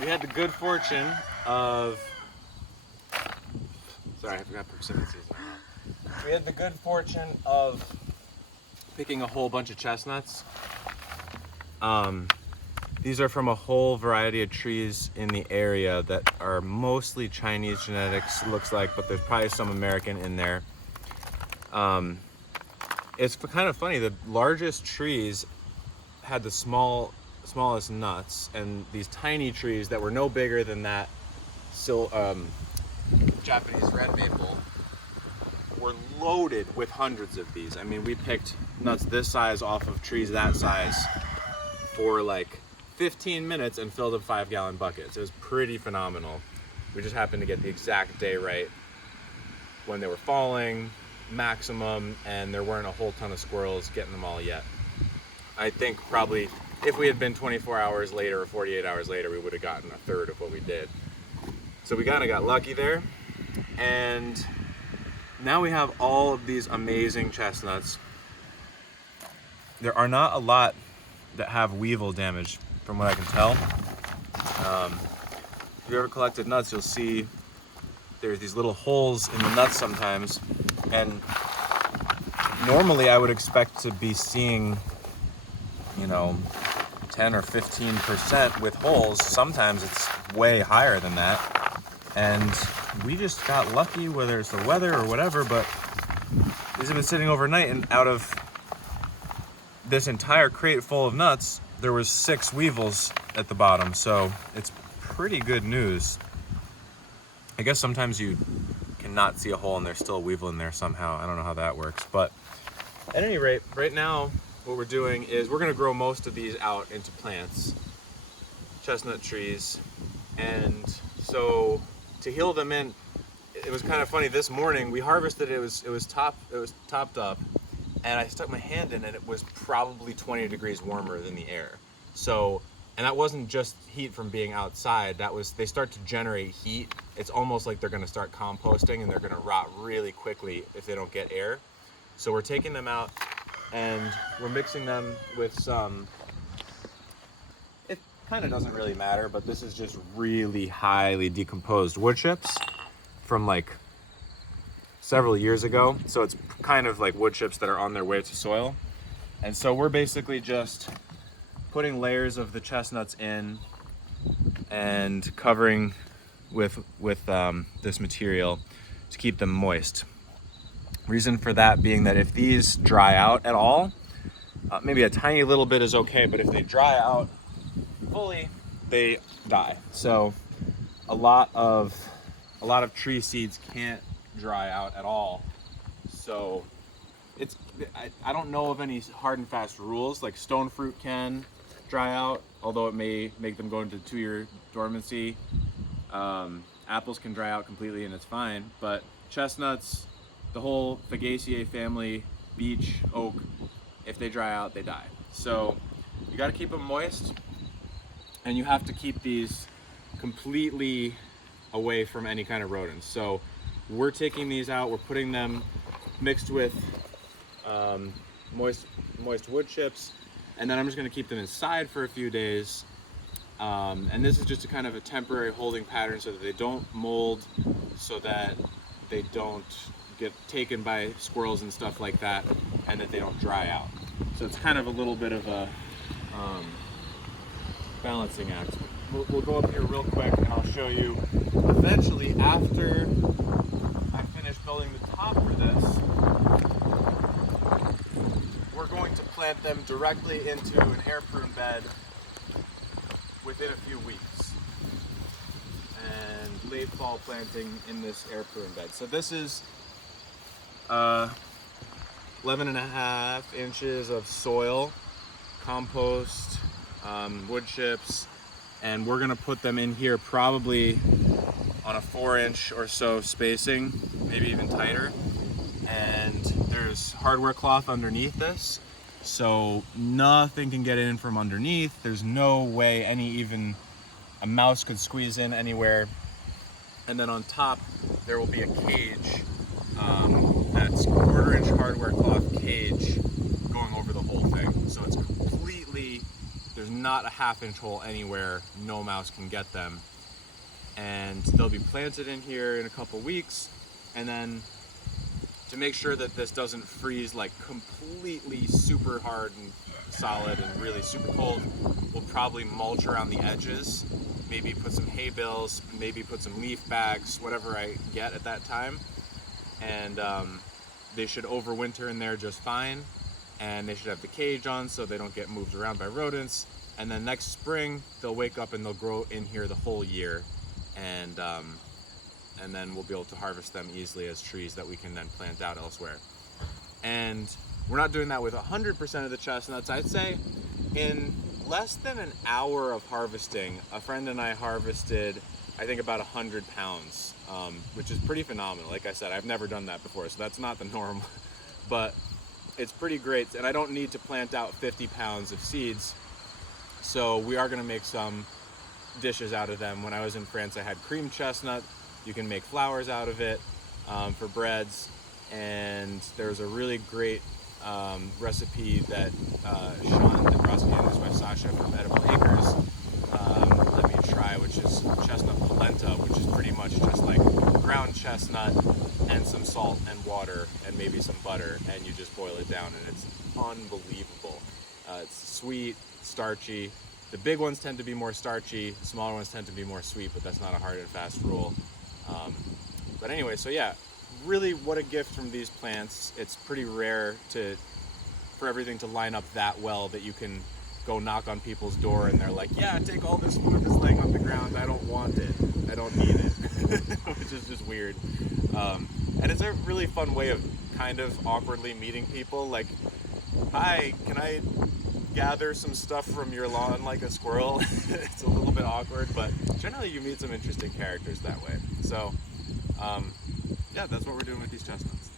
we had the good fortune of, sorry, I forgot persimmon season. We had the good fortune of picking a whole bunch of chestnuts. These are from a whole variety of trees in the area that are mostly Chinese genetics, looks like, but there's probably some American in there. It's kind of funny, the largest trees had the smallest nuts, and these tiny trees that were no bigger than that Japanese red maple were loaded with hundreds of these. I mean, we picked nuts this size off of trees that size for like 15 minutes and filled up 5-gallon buckets. It was pretty phenomenal. We just happened to get the exact day right when they were falling, maximum, and there weren't a whole ton of squirrels getting them all yet. I think probably if we had been 24 hours later or 48 hours later, we would have gotten a third of what we did. So we kind of got lucky there. And now we have all of these amazing chestnuts. There are not a lot that have weevil damage from what I can tell. If you ever collected nuts, you'll see there's these little holes in the nuts sometimes. And normally I would expect to be seeing, 10 or 15% with holes. Sometimes it's way higher than that. And we just got lucky, whether it's the weather or whatever, but these have been sitting overnight, and out of this entire crate full of nuts, there was 6 weevils at the bottom. So it's pretty good news. I guess sometimes you cannot see a hole and there's still a weevil in there somehow. I don't know how that works, but at any rate, right now, what we're doing is we're gonna grow most of these out into plants, chestnut trees. And so to heal them in, it was kind of funny. This morning we harvested it was topped up, and I stuck my hand in it. It was probably 20 degrees warmer than the air. So, and that wasn't just heat from being outside. They start to generate heat. It's almost like they're gonna start composting, and they're gonna rot really quickly if they don't get air. So we're taking them out and we're mixing them with some, it kind of doesn't really matter, but this is just really highly decomposed wood chips from like several years ago. So it's kind of like wood chips that are on their way to soil. And so we're basically just putting layers of the chestnuts in and covering with this material to keep them moist. Reason for that being that if these dry out at all, maybe a tiny little bit is okay, but if they dry out fully, they die. So a lot of tree seeds can't dry out at all. So I don't know of any hard and fast rules. Like stone fruit can dry out, although it may make them go into 2-year dormancy. Apples can dry out completely and it's fine, but chestnuts, the whole Fagaceae family, beech, oak, if they dry out, they die. So you got to keep them moist, and you have to keep these completely away from any kind of rodents. So we're taking these out, we're putting them mixed with moist wood chips, and then I'm just going to keep them inside for a few days. And this is just a kind of a temporary holding pattern so that they don't mold, so that they don't get taken by squirrels and stuff like that, and that they don't dry out. So it's kind of a little bit of a balancing act. We'll go up here real quick and I'll show you eventually, after I finish building the top for this, we're going to plant them directly into an air prune bed within a few weeks, and late fall planting in this air prune bed. So this is 11.5 inches of soil, compost, wood chips, and we're gonna put them in here probably on a 4-inch or so spacing, maybe even tighter. And there's hardware cloth underneath this, so nothing can get in from underneath. There's no way even a mouse could squeeze in anywhere. And then on top there will be a cage, that's 1/4-inch hardware cloth cage going over the whole thing. So it's completely there's not a half-inch hole anywhere no mouse can get them. And they'll be planted in here in a couple weeks, and then to make sure that this doesn't freeze like completely super hard and solid and really super cold, we'll probably mulch around the edges, maybe put some hay bales, maybe put some leaf bags, whatever I get at that time. And they should overwinter in there just fine, and they should have the cage on so they don't get moved around by rodents. And then next spring they'll wake up and they'll grow in here the whole year, and then we'll be able to harvest them easily as trees that we can then plant out elsewhere. And we're not doing that with 100% of the chestnuts. I'd say in less than an hour of harvesting, a friend and I harvested, I think, about 100 pounds, which is pretty phenomenal. Like I said, I've never done that before, so that's not the norm, but it's pretty great. And I don't need to plant out 50 pounds of seeds, so we are gonna make some dishes out of them. When I was in France, I had cream chestnut. You can make flours out of it for breads, and there's a really great recipe that Sean Dabrowski and his wife Sasha from Edible Acres let me try, which is chestnut polenta, which is pretty much just like ground chestnut and some salt and water and maybe some butter, and you just boil it down, and it's unbelievable. It's sweet, starchy. The big ones tend to be more starchy, the smaller ones tend to be more sweet, but that's not a hard and fast rule. But anyway, so yeah, really what a gift from these plants. It's pretty rare for everything to line up that well that you can go knock on people's door and they're like, yeah, take all this food that's laying on the ground, I don't want it, I don't need it, which is just weird. And it's a really fun way of kind of awkwardly meeting people, like, hi, can I gather some stuff from your lawn like a squirrel? It's a little bit awkward, but generally you meet some interesting characters that way. So yeah, that's what we're doing with these chestnuts.